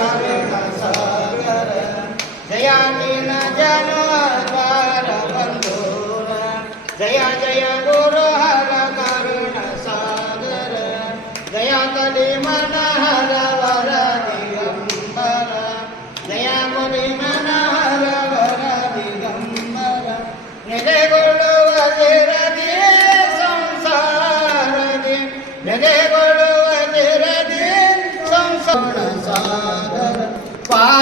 करुणा सागर दया दे जया जया गुरु हर करुणा सागर जया कली मनाला दया भरा जया कली मनाला दिगं मला गुरुवज रिसारे ने गोड वजर दिस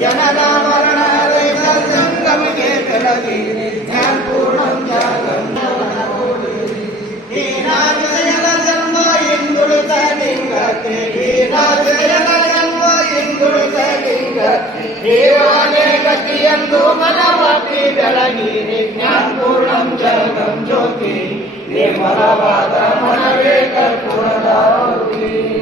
జనన మరణ రేఖ సంగమకే కలవి జ్ఞానపూర్ణం జాగం జన జన్మ ఇంద్రుడు తలింగ జన జన్మ ఇంద్రుడు తలింగ దేవాలయ గతి ఎందు మన భక్తి వెలగి జ్ఞానపూర్ణం జగం జ్యోతి నిర్మలవాద మనవే